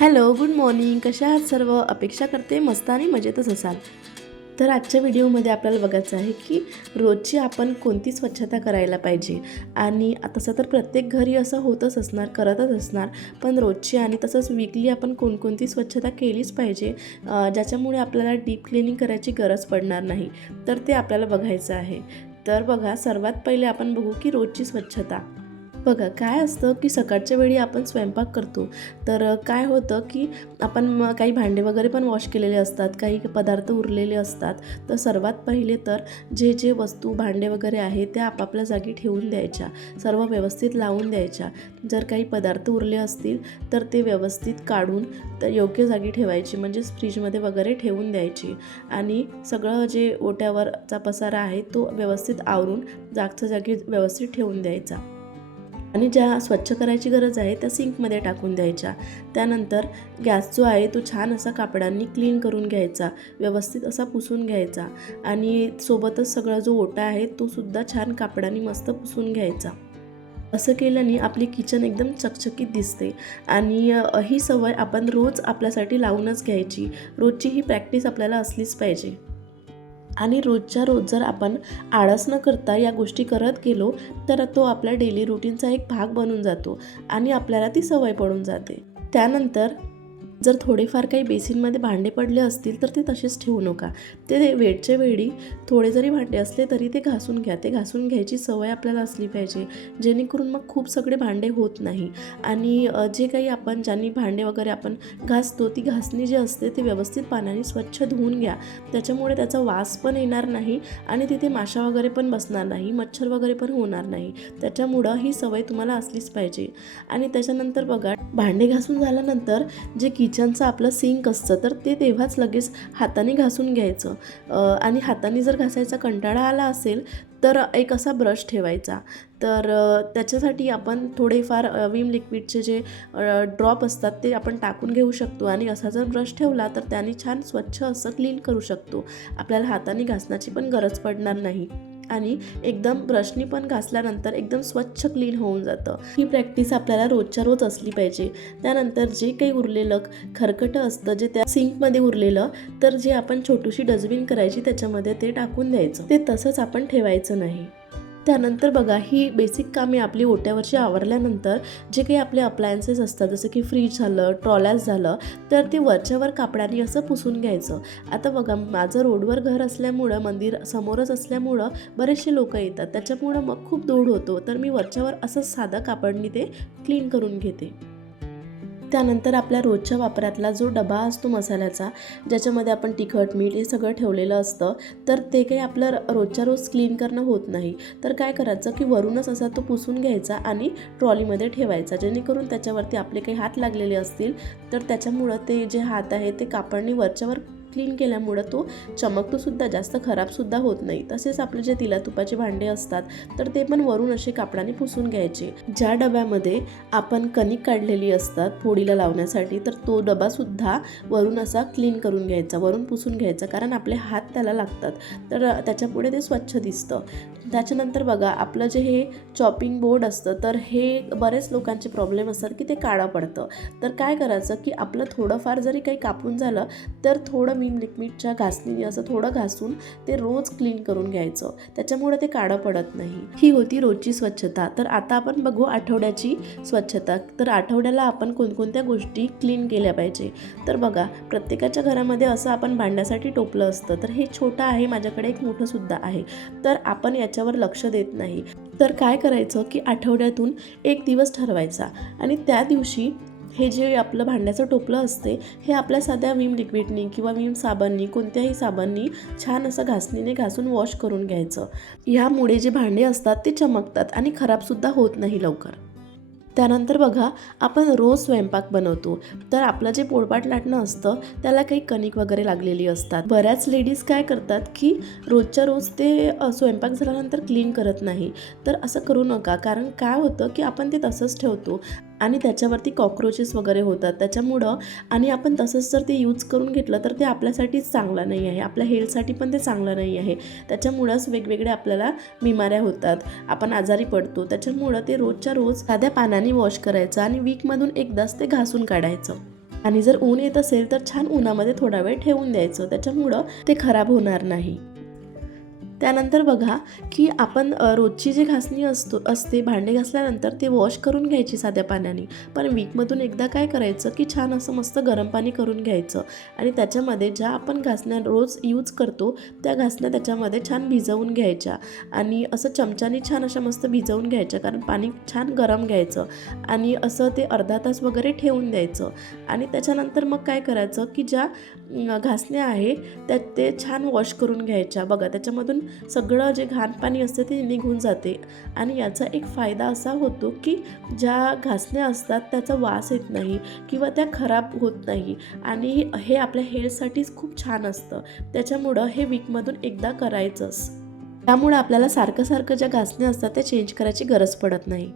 Hello good morning. कशा आहात सर्व? अपेक्षा करते मस्त आणि मजेतच असाल. तर आजच्या व्हिडिओमध्ये आपल्याला बघायचं आहे की रोजची आपण कोणती स्वच्छता करायला पाहिजे? आणि तसं तर प्रत्येक घरी असं होतच असणार करतच असणार पण रोजची आणि तसंच वीकली आपण कोणकोणती स्वच्छता केलीच पाहिजे ज्याच्यामुळे आपल्याला डीप क्लिनिंग करायची गरज पडणार नाही. तर ते आपल्याला बघायचं आहे. तर बघा सर्वात पहिले आपण बघू की रोजची स्वच्छता. बघा काय असतं की सकाळच्या वेळी आपण स्वयंपाक करतो तर काय होतं की आपण काही भांडे वगैरे पण वॉश केलेले असतात काही पदार्थ उरलेले असतात तर सर्वात पहिले तर जे जे वस्तू भांडे वगैरे आहे त्या आपापल्या जागी ठेवून द्यायच्या सर्व व्यवस्थित लावून द्यायच्या. जर काही पदार्थ उरले असतील तर ते व्यवस्थित काढून तर योग्य जागी ठेवायची म्हणजेच फ्रीजमध्ये वगैरे ठेवून द्यायची. आणि सगळं जे ओट्यावरचा पसारा आहे तो व्यवस्थित आवरून जागच्या जागी व्यवस्थित ठेवून द्यायचा. आणि ज्या स्वच्छ करायची गरज आहे त्या सिंकमध्ये टाकून द्यायच्या. त्यानंतर गॅस जो आहे तो छान असा कापडांनी क्लीन करून घ्यायचा व्यवस्थित असा पुसून घ्यायचा आणि सोबतच सगळा जो ओटा आहे तो सुद्धा छान कापडाने मस्त पुसून घ्यायचा. असं केल्याने आपली किचन एकदम चकचकीत दिसते आणि ही सवय आपण रोज आपल्यासाठी लावूनच घ्यायची. रोजची ही प्रॅक्टिस आपल्याला असलीच पाहिजे. आणि रोजच्या रोज जर आपण आळस न करता या गोष्टी करत गेलो तर तो आपल्या डेली रुटीनचा एक भाग बनून जातो आणि आपल्याला ती सवय पडून जाते. त्यानंतर जर थोडेफार काही बेसिनमध्ये भांडे पडले असतील तर ते तसेच ठेवू नका. ते वेळच्या वेळी थोडे जरी भांडे असले तरी ते घासून घ्या. ते घासून घ्यायची सवय आपल्याला असली पाहिजे जेणेकरून मग खूप सगळे भांडे होत नाही. आणि जे काही आपण ज्यांनी भांडे वगैरे आपण घासतो ती घासणी जी असते ती व्यवस्थित पाण्याने स्वच्छ धुवून घ्या. त्याच्यामुळे त्याचा वास पण येणार नाही आणि तिथे माशा वगैरे पण बसणार नाही मच्छर वगैरे पण होणार नाही. त्याच्यामुळं ही सवय तुम्हाला असलीच पाहिजे. आणि त्याच्यानंतर बघा भांडे घासून झाल्यानंतर जे की किचनचं आपलं सिंक असतं तर ते तेव्हाच लगेच हाताने घासून घ्यायचं. आणि हाताने जर घासायचा कंटाळा आला असेल तर एक असा ब्रश ठेवायचा. तर त्याच्यासाठी आपण थोडेफार विम लिक्विडचे जे ड्रॉप असतात ते आपण टाकून घेऊ शकतो. आणि असा जर ब्रश ठेवला तर त्याने छान स्वच्छ असं क्लीन करू शकतो. आपल्याला हाताने घासण्याची पण गरज पडणार नाही. आणि एकदम ब्रशनी पण घासल्यानंतर एकदम स्वच्छ क्लीन होऊन जातं. ही प्रॅक्टिस आपल्याला रोजच्या रोज असली पाहिजे. त्यानंतर जे काही उरलेलं खरकटं असतं जे त्या सिंकमध्ये उरलेलं तर जे आपण छोटीशी डस्टबिन करायची त्याच्यामध्ये ते टाकून द्यायचं. ते तसंच आपण ठेवायचं नाही. त्यानंतर बघा ही बेसिक कामे आपली ओट्यावरची आवरल्यानंतर जे काही आपले अप्लायन्सेस असतात जसं की फ्रीज झालं ट्रॉल्यास झालं तर ते वरच्यावर कापडाने असं पुसून घ्यायचं. आता बघा माझं रोडवर घर असल्यामुळं मंदिर समोरच असल्यामुळं बरेचसे लोक येतात. त्याच्यामुळं मग खूप धूळ होतो. तर मी वरच्यावर असंच साधं कापडनी ते क्लीन करून घेते. त्यानंतर आपल्या रोजच्या वापरातला जो डबा असतो मसाल्याचा ज्याच्यामध्ये आपण तिखट मीठ हे सगळं ठेवलेलं असतं तर ते काही आपलं र- रोजच्या रोज क्लीन करणं होत नाही. तर काय करायचं की वरूनच असा तो पुसून घ्यायचा आणि ट्रॉलीमध्ये ठेवायचा. जेणेकरून त्याच्यावरती आपले काही हात लागलेले असतील तर त्याच्यामुळं ते जे हात आहे ते कापडनी वरच्यावर क्लीन केल्यामुळं तो चमकतोसुद्धा जास्त खराबसुद्धा होत नाही. तसेच आपले जे तिला तुपाचे भांडे असतात तर ते पण वरून असे कापडाने पुसून घ्यायचे. ज्या डब्यामध्ये आपण कणिक काढलेली असतात पोळीला लावण्यासाठी तर तो डबासुद्धा वरून असा क्लीन करून घ्यायचा वरून पुसून घ्यायचा कारण आपले हात त्याला लागतात. तर त्याच्यापुढे ते स्वच्छ दिसतं. त्याच्यानंतर बघा आपलं जे हे चॉपिंग बोर्ड असतं तर हे बरेच लोकांचे प्रॉब्लेम असतात की ते काळं पडतं. तर काय करायचं की आपलं थोडंफार जरी काही कापून झालं तर थोडं विम लिक्विडच्या घासणीने असं थोडं घासून ते रोज क्लीन करून घ्यायचं. त्याच्यामुळे ते काळं पडत नाही. ही होती रोजची स्वच्छता. तर आता आपण बघू आठवड्याची स्वच्छता. तर आठवड्याला आपण कोणकोणत्या गोष्टी क्लीन केल्या पाहिजे? तर बघा प्रत्येकाच्या घरामध्ये असं आपण भांड्यासाठी टोपलं असतं. तर हे छोटं आहे माझ्याकडे एक मोठं सुद्धा आहे. तर आपण याच्यावर लक्ष देत नाही. तर काय करायचं की आठवड्यातून एक दिवस ठरवायचा आणि त्या दिवशी हे जे आपलं भांड्याचं टोपलं असते हे आपल्या साध्या विम लिक्विडनी किंवा विम साबणनी कोणत्याही साबणनी छान असं घासणीने घासून वॉश करून घ्यायचं. ह्यामुळे जे भांडे असतात ते चमकतात आणि खराबसुद्धा होत नाही लवकर. त्यानंतर बघा आपण रोज स्वयंपाक बनवतो. तर आपलं जे पोळपाट लाटणं असतं त्याला काही कणिक वगैरे लागलेली असतात. बऱ्याच लेडीज काय करतात की रोजच्या रोज ते स्वयंपाक झाल्यानंतर क्लीन करत नाही. तर असं करू नका. कारण काय होतं की आपण ते तसंच ठेवतो. आणि त्याच्यावरती कॉक्रोचेस वगैरे होतात. त्याच्यामुळं आणि आपण तसंच जर ते यूज करून घेतलं तर ते आपल्यासाठीच चांगलं नाही आहे. आपल्या हेल्थसाठी पण ते चांगलं नाही आहे. त्याच्यामुळंच वेगवेगळे आपल्याला बिमाऱ्या होतात. आपण आजारी पडतो. त्याच्यामुळं ते रोजच्या रोज साध्या पाण्याने वॉश करायचं आणि वीकमधून एकदाच ते घासून काढायचं. आणि जर ऊन येत असेल तर छान उन्हामध्ये थोडा वेळ ठेवून द्यायचं. त्याच्यामुळं ते खराब होणार नाही. त्यानंतर बघा की आपण रोजची जी घासणी असतो असते भांडे घासल्यानंतर ते वॉश करून घ्यायची साध्या पाण्याने. पण वीकमधून एकदा काय करायचं की छान असं मस्त गरम पाणी करून घ्यायचं आणि त्याच्यामध्ये ज्या आपण घासण्या रोज यूज करतो त्या घासण्या त्याच्यामध्ये छान भिजवून घ्यायच्या आणि असं चमच्याने छान अशा मस्त भिजवून घ्यायच्या कारण पाणी छान गरम घ्यायचं आणि असं ते अर्धा तास वगैरे ठेवून द्यायचं आणि त्याच्यानंतर मग काय करायचं की ज्या घासण्या आहे त्या ते छान वॉश करून घ्यायच्या. बघा त्याच्यामधून सगळं जे घाण पाणी असते ते निघून जाते. आणि याचा एक फायदा असा होतो की ज्या घासण्या असतात त्याचा वास येत नाही किंवा त्या खराब होत नाही. आणि हे आपल्या हेल्थसाठीच खूप छान असतं. त्याच्यामुळं हे वीकमधून एकदा करायचंच. त्यामुळं आपल्याला सारखं सारखं ज्या घासण्या असतात त्या चेंज करायची गरज पडत नाही.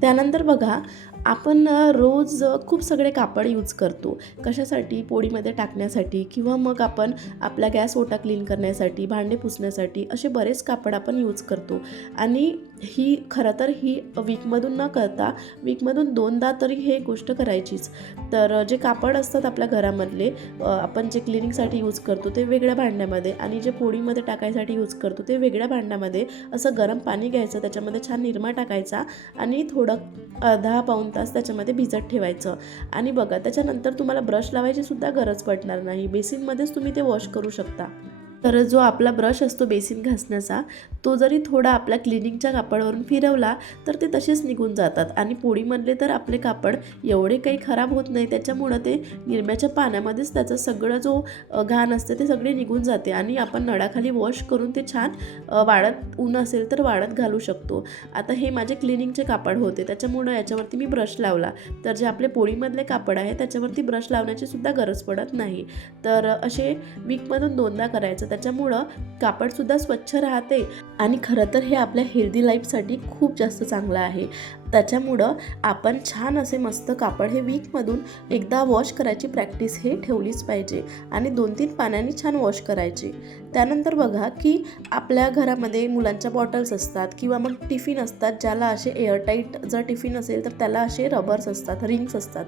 त्यानंतर बघा आपण रोज खूप सगळे कापड यूज करतो. कशासाठी? पोळीमध्ये टाकण्यासाठी किंवा मग आपण आपला गॅस ओटा क्लीन करण्यासाठी भांडे पुसण्यासाठी असे बरेच कापड आपण यूज करतो. आणि ही खरं तर ही वीकमधून न करता वीकमधून दोनदा तरी हे गोष्ट करायचीच. तर जे कापड असतात आपल्या घरामधले आपण जे क्लिनिंगसाठी यूज करतो ते वेगळ्या भांड्यामध्ये आणि जे पोळीमध्ये टाकायसाठी यूज करतो ते वेगळ्या भांड्यामध्ये असं गरम पाणी घ्यायचं त्याच्यामध्ये छान निरमा टाकायचा आणि थोडं अर्धा पाऊण तास त्याच्यामध्ये भिजत ठेवायचं. आणि बघा त्याच्यानंतर तुम्हाला ब्रश लावायची सुद्धा गरज पडणार नाही. बेसिनमध्येच तुम्ही ते वॉश करू शकता. तर जो आपला ब्रश असतो बेसिन घासण्याचा तो जरी थोडा आपल्या क्लिनिंगच्या कापडावरून फिरवला तर ते तसेच निघून जातात. आणि पोळीमधले तर आपले कापड एवढे काही खराब होत नाही त्याच्यामुळं ते निरम्याच्या पाण्यामध्येच त्याचं सगळं जो घाण असते ते सगळे निघून जाते. आणि आपण नळाखाली वॉश करून ते छान वाळत ऊन असेल तर वाळत घालू शकतो. आता हे माझे क्लिनिंगचे कापड होते त्याच्यामुळं याच्यावरती मी ब्रश लावला. तर जे आपले पोळीमधले कापड आहे त्याच्यावरती ब्रश लावण्याची सुद्धा गरज पडत नाही. तर असे वीकमधून दोनदा करायचं त्याच्यामुळं कापडसुद्धा स्वच्छ राहते. आणि खरं तर हे आपल्या हेल्दी लाईफसाठी खूप जास्त चांगलं आहे. त्याच्यामुळं आपण छान असे मस्त कापड हे वीकमधून एकदा वॉश करायची प्रॅक्टिस हे ठेवलीच पाहिजे आणि दोन तीन पाण्याने छान वॉश करायचे. त्यानंतर बघा की आपल्या घरामध्ये मुलांच्या बॉटल्स असतात किंवा मग टिफिन असतात ज्याला असे एअरटाईट जर टिफिन असेल तर त्याला असे रबर्स असतात रिंग्स असतात.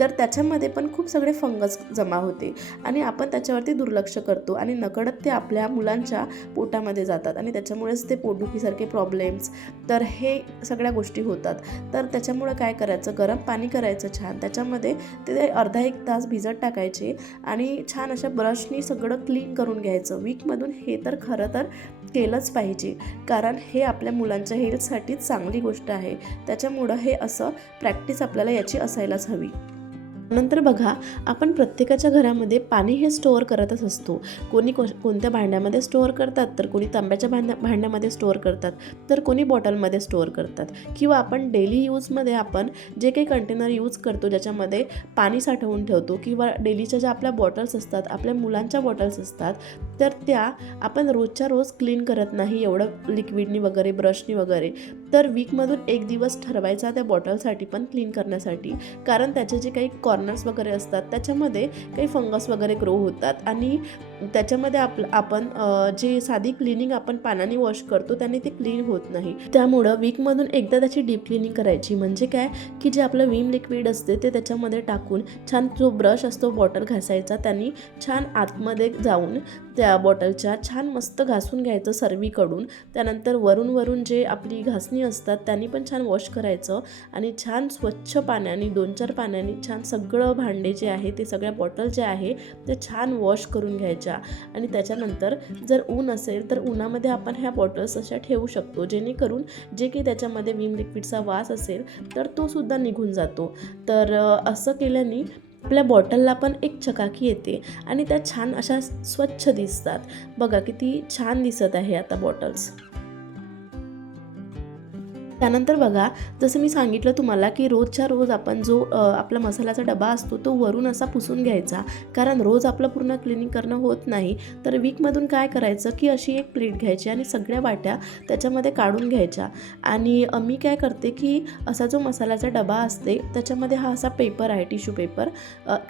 तर त्याच्यामध्ये पण खूप सगळे फंगस जमा होते आणि आपण त्याच्यावरती दुर्लक्ष करतो आणि नकळत ते आपल्या मुलांच्या पोटामध्ये जातात आणि त्याच्यामुळेच ते पोटदुखीसारखे प्रॉब्लेम्स तर हे सगळ्या गोष्टी होतात. तर त्याच्यामुळं काय करायचं? गरम पाणी करायचं छान. त्याच्यामध्ये ते अर्धा एक तास भिजत टाकायचे आणि छान अशा ब्रशनी सगळं क्लीन करून घ्यायचं. वीकमधून हे तर खरं तर केलंच पाहिजे. कारण हे आपल्या मुलांच्या हेल्थसाठी चांगली गोष्ट आहे. त्याच्यामुळं हे असं प्रॅक्टिस आपल्याला याची असायलाच हवी. नंतर बघा आपण प्रत्येकाच्या घरामध्ये पाणी हे स्टोअर करतच असतो. कोणी को कोणत्या भांड्यामध्ये स्टोअर करतात तर कोणी तांब्याच्या भांड्या भांड्यामध्ये स्टोअर करतात तर कोणी बॉटलमध्ये स्टोअर करतात. किंवा आपण डेली यूजमध्ये आपण जे काही कंटेनर यूज करतो ज्याच्यामध्ये पाणी साठवून ठेवतो किंवा डेलीच्या ज्या आपल्या बॉटल्स असतात आपल्या मुलांच्या बॉटल्स असतात तर त्या आपण रोजच्या रोज क्लीन करत नाही एवढं लिक्विडनी वगैरे ब्रशनी वगैरे. तर वीकमधून एक दिवस ठरवायचा त्या बॉटलसाठी पण क्लीन करण्यासाठी. कारण त्याचे जे काही कॉर्नर्स वगैरे असतात त्याच्यामध्ये काही फंगस वगैरे ग्रो होतात आणि त्याच्यामध्ये आप आपण जे साधी क्लिनिंग आपण पाण्याने वॉश करतो त्याने ते क्लीन होत नाही. त्यामुळं वीकमधून एकदा त्याची डीप क्लिनिंग करायची. म्हणजे काय? की जे आपलं विम लिक्विड असते ते त्याच्यामध्ये टाकून छान जो ब्रश असतो बॉटल घासायचा त्यांनी छान आतमध्ये जाऊन त्या बॉटलच्या छान मस्त घासून घ्यायचं सर्वीकडून. त्यानंतर वरून वरून जे आपली घासणी असतात त्यांनी पण छान वॉश करायचं आणि छान स्वच्छ पाण्याने दोन चार पाण्याने छान सगळं भांडे जे आहे ते सगळ्या बॉटल जे आहे ते छान वॉश करून घ्यायच्या. आणि त्याच्यानंतर जर ऊन असेल तर उन्हामध्ये आपण ह्या बॉटल्स अशा ठेवू शकतो जेणेकरून जे काही त्याच्यामध्ये विम लिक्विडचा वास असेल तर तो सुद्धा निघून जातो. तर असं केल्याने आपल्या बॉटलला पण एक चकाकी येते आणि त्या छान अशा स्वच्छ दिसतात. बघा किती छान दिसत आहे आता बॉटल्स. त्यानंतर बघा जसं मी सांगितलं तुम्हाला की रोजच्या रोज आपण जो आपला मसाल्याचा डबा असतो तो वरून असा पुसून घ्यायचा. कारण रोज आपलं पूर्ण क्लिनिंग करणं होत नाही. तर वीकमधून काय करायचं की अशी एक प्लेट घ्यायची आणि सगळ्या वाट्या त्याच्यामध्ये काढून घ्यायच्या. आणि मी काय करते की असा जो मसाल्याचा डबा असते त्याच्यामध्ये हा असा पेपर आहे टिश्यू पेपर.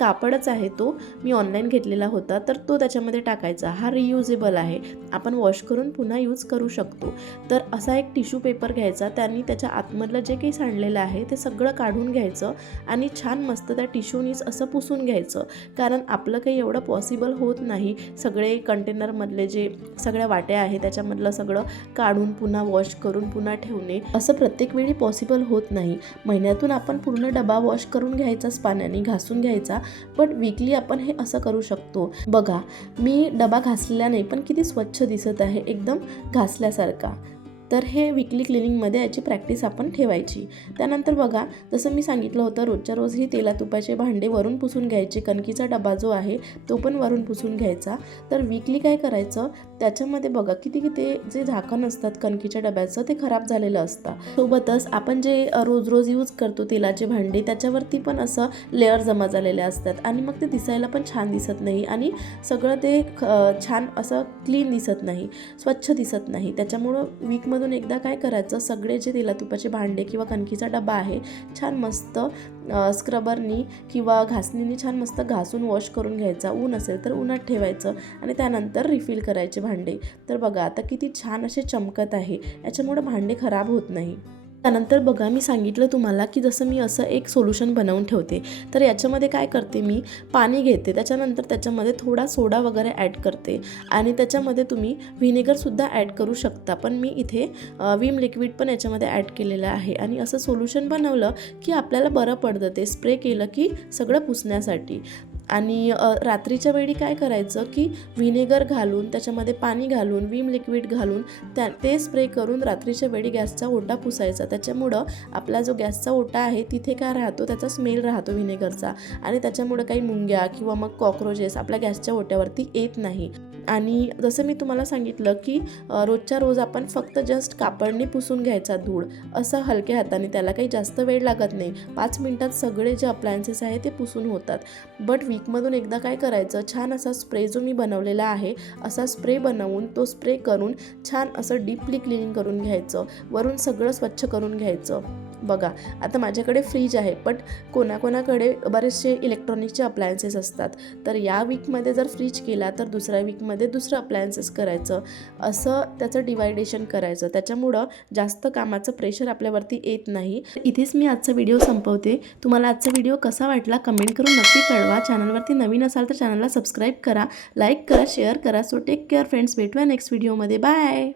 कापडच आहे तो. मी ऑनलाईन घेतलेला होता. तर तो त्याच्यामध्ये टाकायचा. हा रियुजेबल आहे. आपण वॉश करून पुन्हा यूज करू शकतो. तर असा एक टिश्यू पेपर घ्यायचा. त्याने आणि त्याच्या आतमधलं जे काही सांडलेलं आहे ते सगळं काढून घ्यायचं आणि छान मस्त त्या टिश्यूनीच असं पुसून घ्यायचं. कारण आपलं काही एवढं पॉसिबल होत नाही. सगळे कंटेनरमधले जे सगळ्या वाट्या आहे त्याच्यामधलं सगळं काढून पुन्हा वॉश करून पुन्हा ठेवणे. असं प्रत्येक वेळी पॉसिबल होत नाही. महिन्यातून आपण पूर्ण डबा वॉश करून घ्यायचाच पाण्याने घासून घ्यायचा. बट विकली आपण हे असं करू शकतो. बघा मी डबा घासलेला नाही पण किती स्वच्छ दिसत आहे. एकदम घासल्यासारखा. तर हे विकली क्लिनिंगमध्ये याची प्रॅक्टिस आपण ठेवायची. त्यानंतर बघा जसं मी सांगितलं होतं रोजच्या रोज ही तेला तुपाचे भांडे वरून पुसून घ्यायचे. कणकीचा डबा जो आहे तो पण वरून पुसून घ्यायचा. तर विकली काय करायचं? त्याच्यामध्ये बघा किती किती जे झाकण असतात कणकीच्या डब्याचं ते खराब झालेलं असतं. सोबतच आपण जे रोज रोज यूज करतो तेलाचे भांडे त्याच्यावरती पण असं लेअर जमा झालेले असतात. आणि मग ते दिसायला पण छान दिसत नाही आणि सगळं ते ख- छान असं क्लीन दिसत नाही स्वच्छ दिसत नाही. त्याच्यामुळं वीकमधून एकदा काय करायचं? सगळे जे तेला तुपाचे भांडे किंवा कणकीचा डबा आहे छान मस्त स्क्रबरनी किंवा घासणीनी छान मस्त घासून वॉश करून घ्यायचा. ऊन असेल तर उन्हात ठेवायचं आणि त्यानंतर रिफिल करायचे भांडे. तर बघा आता किती छान असे चमकत आहे. याच्यामुळं भांडे खराब होत नाही. त्यानंतर बघा मी सांगितलं तुम्हाला की जसं मी असं एक सोल्युशन बनवून ठेवते. तर याच्यामध्ये काय करते मी? पाणी घेते. त्याच्यानंतर त्याच्यामध्ये थोडा सोडा वगैरे ॲड करते. आणि त्याच्यामध्ये तुम्ही व्हिनेगरसुद्धा ॲड करू शकता. पण मी इथे विम लिक्विड पण याच्यामध्ये ॲड केलेलं आहे. आणि असं सोल्युशन बनवलं की आपल्याला बरं पडतं. ते स्प्रे केलं की सगळं पुसण्यासाठी. आणि रात्रीच्या वेळी काय करायचं की व्हिनेगर घालून त्याच्यामध्ये पाणी घालून विम लिक्विड घालून त्या ते स्प्रे करून रात्रीच्या वेळी गॅसचा ओटा पुसायचा. त्याच्यामुळं आपला जो गॅसचा ओटा आहे तिथे काय राहतो त्याचा स्मेल राहतो व्हिनेगरचा. आणि त्याच्यामुळं काही मुंग्या किंवा मग कॉक्रोचेस आपल्या गॅसच्या ओट्यावरती येत नाही. आणि जसं मी तुम्हाला सांगितलं की रोजच्या रोज आपण फक्त जस्ट कापडने पुसून घ्यायचा धूळ. असं हलक्या हाताने त्याला काही जास्त वेळ लागत नाही. पाच मिनटात सगळे जे अप्लायन्सेस आहे ते पुसून होतात. बट वीकमधून एकदा काय करायचं छान असा स्प्रे जो मी बनवलेला आहे असा स्प्रे बनवून तो स्प्रे करून छान असं डीपली क्लीन करून घ्यायचं. वरून सगळं स्वच्छ करून घ्यायचं. बघा आता माझ्याकडे फ्रीज आहे बट कोणाकोणाकडे बरेचसे इलेक्ट्रॉनिकचे अप्लायन्सेस असतात. तर या वीकमध्ये जर फ्रीज केला तर दुसऱ्या वीकमध्ये दुसरं अप्लायन्सेस करायचं. असं त्याचं डिवायडेशन करायचं. त्याच्यामुळं जास्त कामाचं प्रेशर आपल्यावरती येत नाही. इथेच मी आजचा व्हिडिओ संपवते. तुम्हाला आजचा व्हिडिओ कसा वाटला कमेंट करून नक्की कळवा. चॅनलवरती नवीन असाल तर चॅनलला सबस्क्राईब करा लाईक करा शेअर करा. सो टेक केअर फ्रेंड्स भेटूया नेक्स्ट व्हिडिओमध्ये बाय